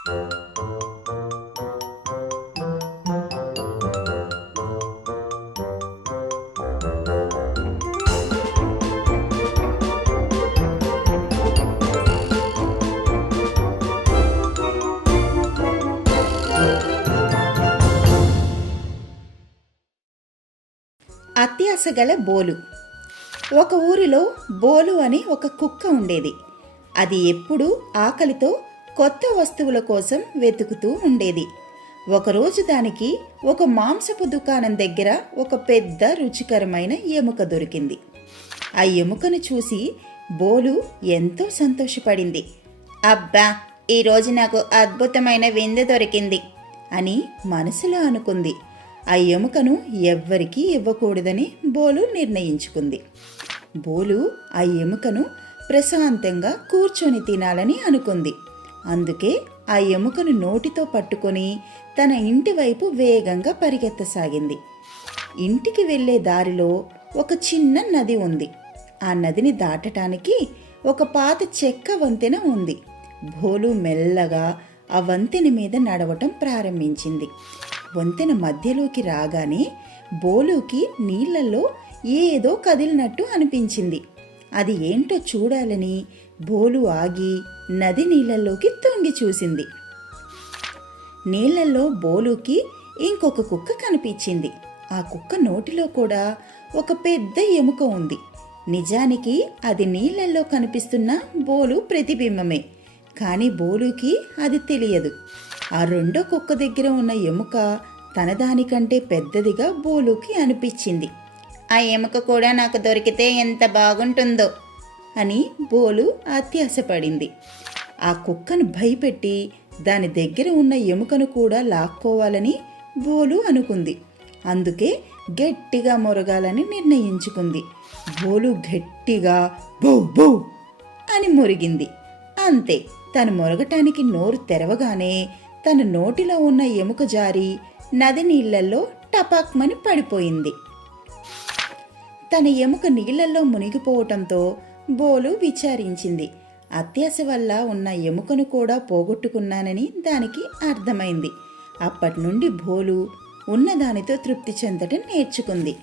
అత్యాసగల బోలు. ఒక ఊరిలో బోలు అని ఒక కుక్క ఉండేది. అది ఎప్పుడూ ఆకలితో కొత్త వస్తువుల కోసం వెతుకుతూ ఉండేది. ఒకరోజు దానికి ఒక మాంసపు దుకాణం దగ్గర ఒక పెద్ద రుచికరమైన ఎముక దొరికింది. ఆ ఎముకను చూసి బోలు ఎంతో సంతోషపడింది. అబ్బా, ఈరోజు నాకు అద్భుతమైన విందు దొరికింది అని మనసులో అనుకుంది. ఆ ఎముకను ఎవ్వరికీ ఇవ్వకూడదని బోలు నిర్ణయించుకుంది. బోలు ఆ ఎముకను ప్రశాంతంగా కూర్చొని తినాలని అనుకుంది. అందుకే ఆ ఎముకను నోటితో పట్టుకొని తన ఇంటి వైపు వేగంగా పరిగెత్తసాగింది. ఇంటికి వెళ్ళే దారిలో ఒక చిన్న నది ఉంది. ఆ నదిని దాటటానికి ఒక పాత చెక్క వంతెన ఉంది. బోలు మెల్లగా ఆ వంతెన మీద నడవటం ప్రారంభించింది. వంతెన మధ్యలోకి రాగానే బోలుకి నీళ్లలో ఏదో కదిలినట్టు అనిపించింది. అది ఏంటో చూడాలని బోలు ఆగి నది నీళ్లలోకి తొంగి చూసింది. నీళ్లలో బోలుకి ఇంకొక కుక్క కనిపించింది. ఆ కుక్క నోటిలో కూడా ఒక పెద్ద ఎముక ఉంది. నిజానికి అది నీళ్లలో కనిపిస్తున్న బోలు ప్రతిబింబమే. కానీ బోలుకి అది తెలియదు. ఆ రెండో కుక్క దగ్గర ఉన్న ఎముక తన దానికంటే పెద్దదిగా బోలుకి అనిపించింది. ఆ ఎముక కూడా నాకు దొరికితే ఎంత బాగుంటుందో అని బోలు అత్యాశపడింది. ఆ కుక్కను భయపెట్టి దాని దగ్గర ఉన్న ఎముకను కూడా లాక్కోవాలని బోలు అనుకుంది. అందుకే గట్టిగా మొరగాలని నిర్ణయించుకుంది. బోలు గట్టిగా బౌ బౌ అని మొరిగింది. అంతే, తను మొరగటానికి నోరు తెరవగానే తన నోటిలో ఉన్న ఎముక జారి నది నీళ్లలో టపాక్మని పడిపోయింది. తన ఎముక నీళ్లలో మునిగిపోవటంతో బోలు విచారించింది. అత్యాశ వల్ల ఉన్న ఎముకను కూడా పోగొట్టుకున్నానని దానికి అర్థమైంది. అప్పటి నుండి బోలు ఉన్నదానితో తృప్తి చెందటం నేర్చుకుంది.